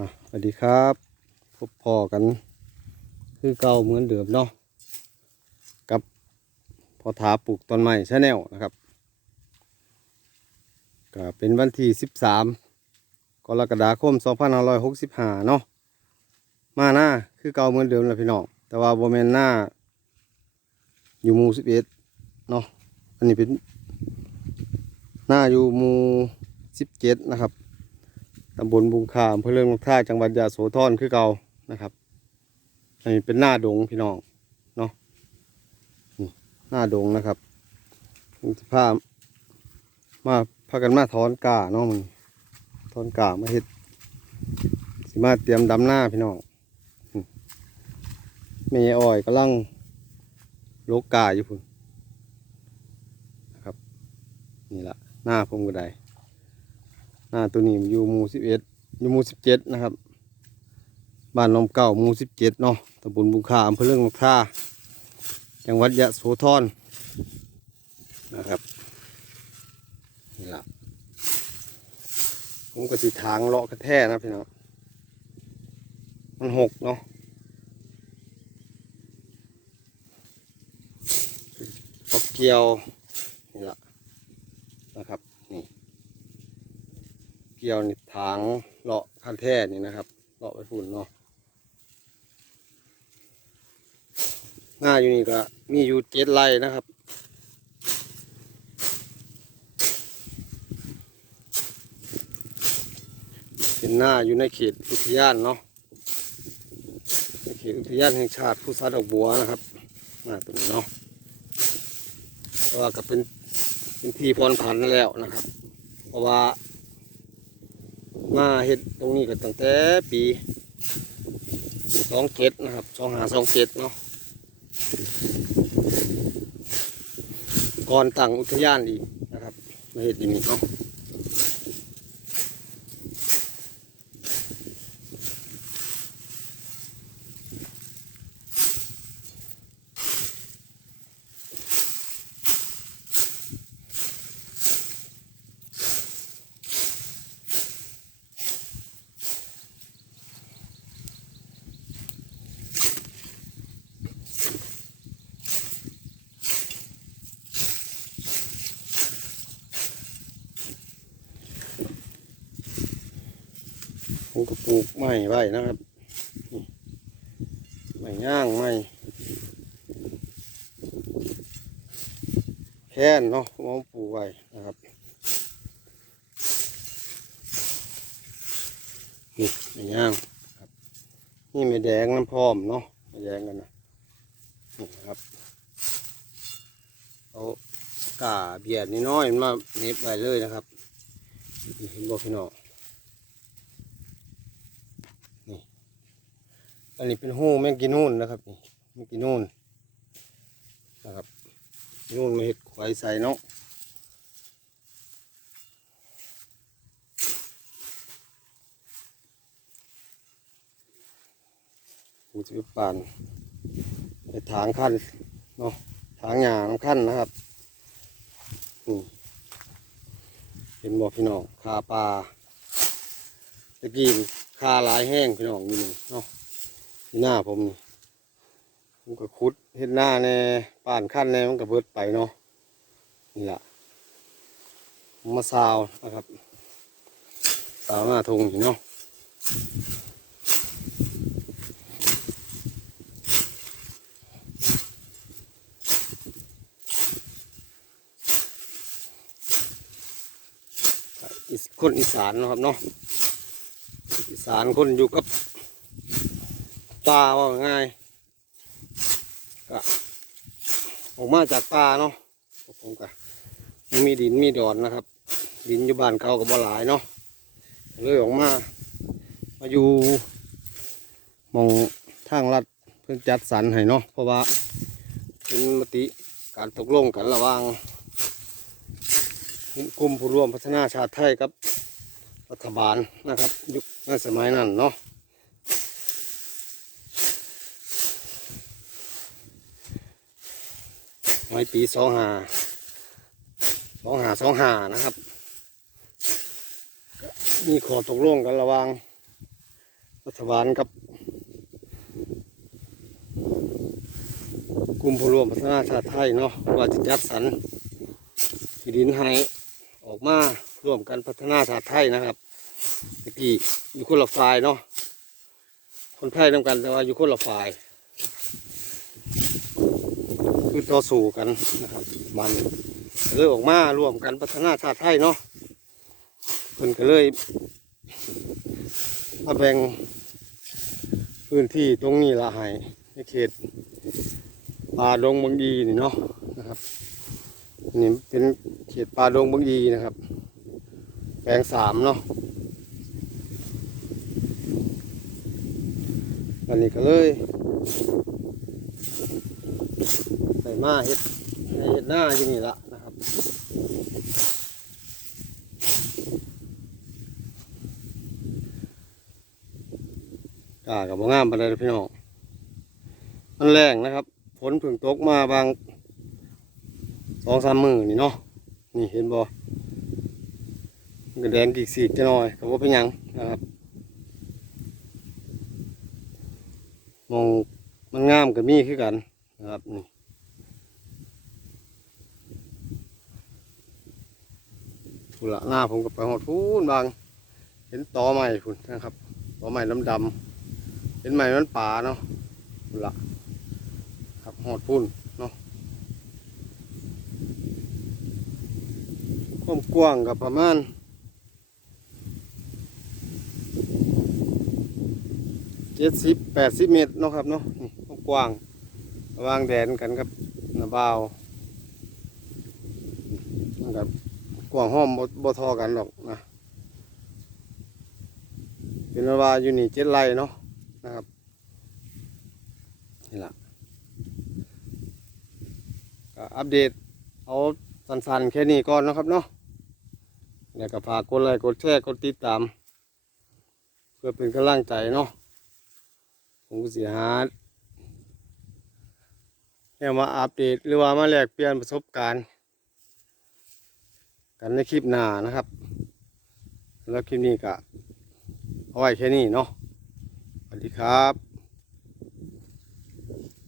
สวัสดีครับ พบพอกัน คือเก่าเหมือนเดิมเนาะกับพอถาปลูกต้นไม้ชาแนลนะครับก็เป็นวันที่สิบสามกรกฎาคมสองพันห้าร้อยหกสิบห้าเนาะมาหน้าคือเก่าเหมือนเดิมแหละพี่น้องแต่ว่าโบเมนหน้าอยู่มูสิบเอ็ดเนาะอันนี้เป็นหน้าอยู่มูสิบเจ็ดนะครับ ตำบลบุงคาอำเภอเรื่องลงท่าจังหวัดยะโสธรคือเก่านะครับอันนี้เป็นหน้าดงพี่น้องเนาะหน้าดงนะครับผมสิพามาพากันมาถอนกาเนาะมึงถอนกามาเฮ็ดสิมาเตรียมดำหน้าพี่น้องอืมยายอ้อยกำลังโลกกาอยู่พุ่นนะครับ นี่ละหน้าผมก็ได้ หน้าตัวนี้อยู่หมู่สิบเอ็ดอยู่หมู่สิบเจ็ดนะครับ บ้านลมเก่าหมู่สิบเจ็ดเนาะตำบลบุคาอำเภอเรื่องลงท่าจังหวัดยะโสธรนะครับนี่ละผมก็สิทางเลาะกระแท่นะพี่น้องมันหกเนาะเอาเกี่ยวนี่ละนะครับ นี่ เกี่ยวนี่ทางเลาะคันแท่นี่นะครับ เลาะไปฝุ่นเนาะหน้าอยู่นี่ก็มีอยู่เจ็ดไร่นะครับเป็นหน้าอยู่ในเขตอุทยานเนาะในเขตอุทยานแห่งชาติผู้สาดอกบัวนะครับหน้าตัวนี้เนาะเพราะว่าก็เป็นเป็นที่พรพันธุ์แล้วนะครับ เพราะว่า มาเห็ดตรงนี้ก็ตั้งแต่ปีสองเจ็ดนะครับสองหาสองเจ็ดเนาะก่อนตั้งอุทยานอีกนะครับมาเห็ดอย่างนี้เนาะ ผมก็ปลูกไม้ไว้นะครับไม้ย่างไม้แค้นเนาะผมอาปลูกไว้นะครับนี่ไม้ย่างครับ นี่ไม้แดงน้ำพร้อมเนาะไม้แดงกันนะนี่นครับเอากาเบียดนิดน้อยๆมาเน็บไว้เลยนะครับเห็นบ่พี่น้อง อันนี้เป็นหูแมงกินูนนะครับนี่แมงกินูนนะครับนูนมาเห็ดควายใส่เนาะกูจะไปป่านไปถางขั้นเนาะถางหญ้าน้ำขั้นนะครับนี่เป็นบ่อพี่น้องคาปลาตะกี้คาหลายแห้งพี่น้องนี่นี่เนาะ หน้าผมนี่ผมก็คุดเห็ดหน้าในป่านขั้นในมันก็เบิดไปเนาะนี่แหละมาซาวนะครับซาวหน้าทงอยู่เนาะคนอีสานนะครับเนาะอีสานคนอยู่กับ ป่าว่าง่ายก็ออกมาจากป่าเนาะผมก็มีดินมีดอนนะครับ ดินอยู่บ้านเขากับบ่หลายเนาะเลยออกมา มาอยู่มองทางลัดเพิ่งจัดสรรให้เนาะเพราะว่าเป็นมติการตกลงกันระหว่างกลุ่มผู้ร่วมพัฒนาชาติไทยกับรัฐบาลนะครับ ยุคในสมัยนั้นเนาะ ไว้ปีสองหาสองหาสองหานะครับ มีขอตกลงกันระว่างรัฐบาลกับ กลุ่มผู้ร่วมพัฒนาชาติไทยเนาะว่าจะจัดสรรที่ดินให้ออกมาร่วมกันพัฒนาชาติไทยนะครับตะกี้อยู่คนละฝ่ายเนาะคนไทยนำกันแต่ว่าอยู่คนละฝ่าย คือต่อสู้กันนะครับมันเลยออกมาร่วมกันพัฒนาชาติไทยเนาะเพิ่นก็เลยมาแบ่งพื้นที่ตรงนี้ละให้ในเขตป่าดงบางดีนี่เนาะนะครับนี่เป็นเขตป่าดงบางดีนะครับ แปลงสามเนาะอันนี้ก็เลย ใส่มาเฮ็ดให้เฮ็ดหน้าอยู่นี่ละนะครับกากับบ่งามปานใดเด้อพี่น้องมันแรงนะครับฝนเพิ่งตกมาบางสองสามมือนี่เนาะนี่เห็นบ่มันก็แดงกีกสีกจะหน่อยก็บ่เป็นยังนะครับ มองมันงามกับมีคือกันนะครับนี่ พุ่นละหน้าผมก็ไปหอดพูนบาง เห็นตอใหม่พุ่นนะครับตอใหม่ดำดำๆเห็นใหม่มันป่าเนาะพุ่นละครับหอดพุ่นเนาะความกว้างกับประมาณเจ็ดสิบแปดสิบเมตรเนาะครับเนาะนี่ความกว้างวางแดนกันครับนาบาวมันกับ กว้างห้อมบ่บ่ทอกันหรอกนะเป็นว่าอยู่นี่เจ็ดไร่เนาะนะครับนี่ละอัปเดตเอาสั้นๆแค่นี้ก่อนนะครับเนาะแล้วก็ฝากกดไลค์กดแชร์กดติดตาม เพื่อเป็นกำลังใจเนาะผมก็เสียหาเนี่ยมาอัปเดตหรือว่ามาแลกเปลี่ยนประสบการณ์ กันในคลิปหน้านะครับ แล้วคลิปนี้ก็เอาไว้แค่นี้เนาะสวัสดีครับ